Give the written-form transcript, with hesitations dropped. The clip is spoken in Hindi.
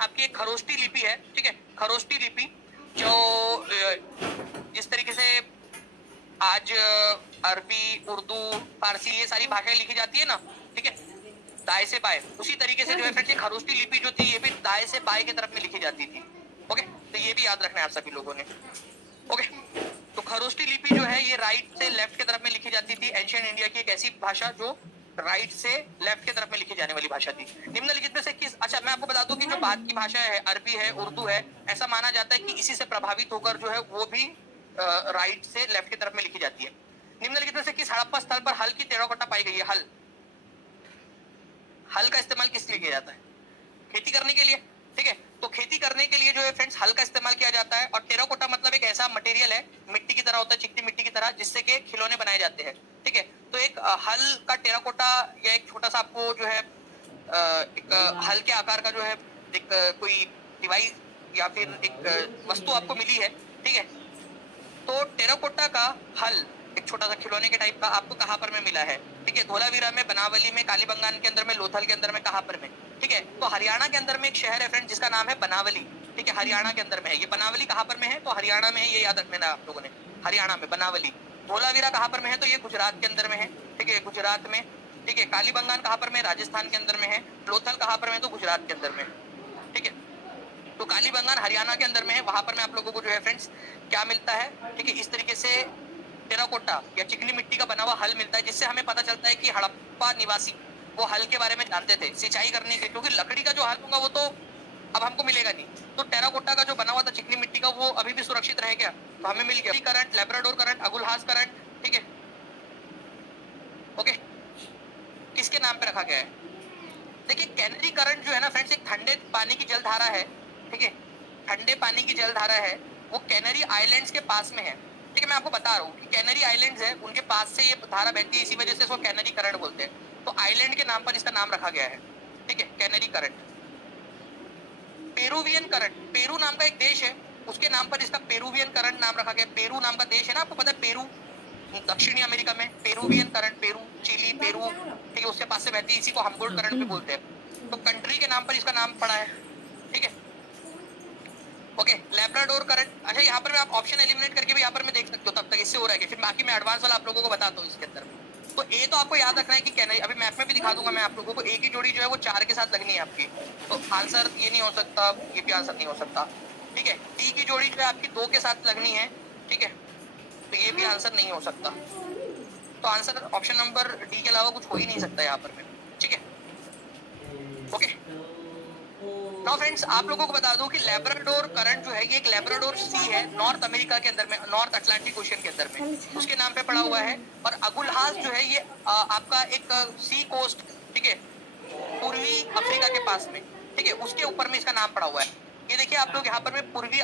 आपकी एक खरोष्टी लिपि है, ठीक है, खरोष्टी लिपि जो जिस तरीके से आज अरबी, उर्दू, फारसी ये सारी भाषाएं लिखी जाती है ना, ठीक है, दाएं से बाएं, उसी तरीके से जो है फ्रेंड्स ये खरोष्टी लिपि जो थी ये भी दाएं से बाएं की तरफ में लिखी जाती थी। ओके, तो ये भी याद रखना है आप सभी लोगों ने। ओके, तो खरोष्टी लिपि जो है ये राइट से लेफ्ट की तरफ में लिखी जाती थी। एंशियंट इंडिया की एक ऐसी भाषा जो राइट से लेफ्ट की तरफ में लिखी जाने वाली भाषा थी। निम्नलिखित में से किस, अच्छा मैं आपको बता दूं कि जो बाद की भाषा है, अरबी है, उर्दू है, ऐसा माना जाता है कि इसी से प्रभावित होकर जो है वो भी राइट से लेफ्ट की तरफ में लिखी जाती है। निम्नलिखित में से किस हड़प्पा स्थल पर हल की टेराकोटा पाई गई है? हल, हल का इस्तेमाल किस लिए किया जाता है? खेती करने के लिए, ठीक है, तो खेती करने के लिए जो है फ्रेंड्स हल का इस्तेमाल किया जाता है। और टेराकोटा मतलब एक ऐसा मटेरियल है, मिट्टी की तरह होता है, चिकनी मिट्टी की तरह, जिससे के खिलौने बनाए जाते हैं, ठीक है। तो एक हल का टेराकोटा या एक छोटा सा आपको जो है एक हल के आकार का जो है एक कोई डिवाइस या फिर एक वस्तु आपको मिली है, ठीक है। तो टेराकोटा का हल एक छोटा सा खिलौने के टाइप का आपको कहां पर में मिला है? ठीक है, धोलावीरा में, बनावली में, कालीबंगान के अंदर में, लोथल के अंदर में, कहां पर में? ठीक है, तो हरियाणा के अंदर में एक शहर है फ्रेंड जिसका नाम है बनावली, ठीक है, हरियाणा के अंदर में है। ये बनावली कहां पर में है? तो हरियाणा में है, ये याद रखना आप लोगों ने, हरियाणा में बनावली। धोलावीरा कहां पर में है? तो ये गुजरात के अंदर में है, ठीक है, गुजरात में, ठीक है। कालीबंगान कहां पर में? राजस्थान के अंदर में है। लोथल कहां पर में? तो गुजरात के अंदर में, ठीक है। तो कालीबंगान हरियाणा के अंदर में है, वहां पर में आप लोगों को जो है फ्रेंड्स क्या मिलता है, ठीक है, इस तरीके से टेराकोटा या चिकनी मिट्टी का बना हुआ हल मिलता है, जिससे हमें पता चलता है कि हड़प्पा निवासी वो हल के बारे में जानते थे सिंचाई करने के, क्योंकि लकड़ी का जो हल होगा वो तो अब हमको मिलेगा नहीं। तो टेराकोटा का जो बना हुआ था चिकनी मिट्टी का वो अभी भी सुरक्षित रह गया, तो हमें मिल गया। Current, Labrador current, Agulhas current, ठीक है, ओके, किसके नाम पे रखा गया है? देखिए कैनरी करंट जो है ना फ्रेंड्स, एक ठंडे पानी की जलधारा है, ठीक है, ठंडे पानी की जलधारा है, वो कैनरी आइलैंड्स के पास में है, ठीक है। मैं आपको बता रहा हूँ कि कैनरी आइलैंड्स है, उनके पास से ये धारा बहती है, इसी वजह से इसको कैनरी करंट बोलते हैं। तो आइलैंड के नाम पर इसका नाम रखा गया है, ठीक है, canary current. Peruvian current, Peru नाम का एक देश है, उसके नाम पर इसका पेरुवियन करंट नाम रखा गया। पेरू नाम का देश है ना, आपको पता है, पेरू दक्षिणी अमेरिका में। Peruvian current, Peru, Chile, Peru, ठीक है, उसके पास से बहती है, इसी को हमगोल्ड करंट भी बोलते हैं। तो कंट्री के नाम पर इसका नाम पड़ा है, ठीक है, ओके। लैब्राडोर करंट, अच्छा यहाँ पर मैं आप ऑप्शन एलिमिनेट करके भी यहाँ पर मैं देख सकते हो, तब तक इससे हो रहा है, फिर बाकी मैं एडवांस वाला आप लोगों को बताता हूँ इसके अंदर में। तो ए तो आपको याद रखना है कि कैनरी, अभी मैप में भी दिखा दूंगा मैं आप लोगों को। ए की जोड़ी जो है वो 4 के साथ लगनी है आपकी, तो आंसर ये नहीं हो सकता, ये भी आंसर नहीं हो सकता, ठीक है। डी की जोड़ी जो है आपकी 2 के साथ लगनी है, ठीक है, तो ये भी आंसर नहीं हो सकता। तो आंसर ऑप्शन नंबर डी के अलावा कुछ हो ही नहीं सकता यहाँ पर में, ठीक है, ओके। नाउ फ्रेंड्स आप लोगों को बता दूं कि लैब्राडोर करंट जो है ये एक लैब्राडोर सी है, नॉर्थ अमेरिका के अंदर में, नॉर्थ अटलांटिक ओशियन के अंदर में, उसके नाम पे पड़ा हुआ है। और अगुलहास जो है ये आपका एक सी कोस्ट, ठीक है, पूर्वी अफ्रीका के पास में, ठीक है, उसके ऊपर में इसका नाम पड़ा हुआ है। ये देखिए आप लोग यहाँ पर में पूर्वी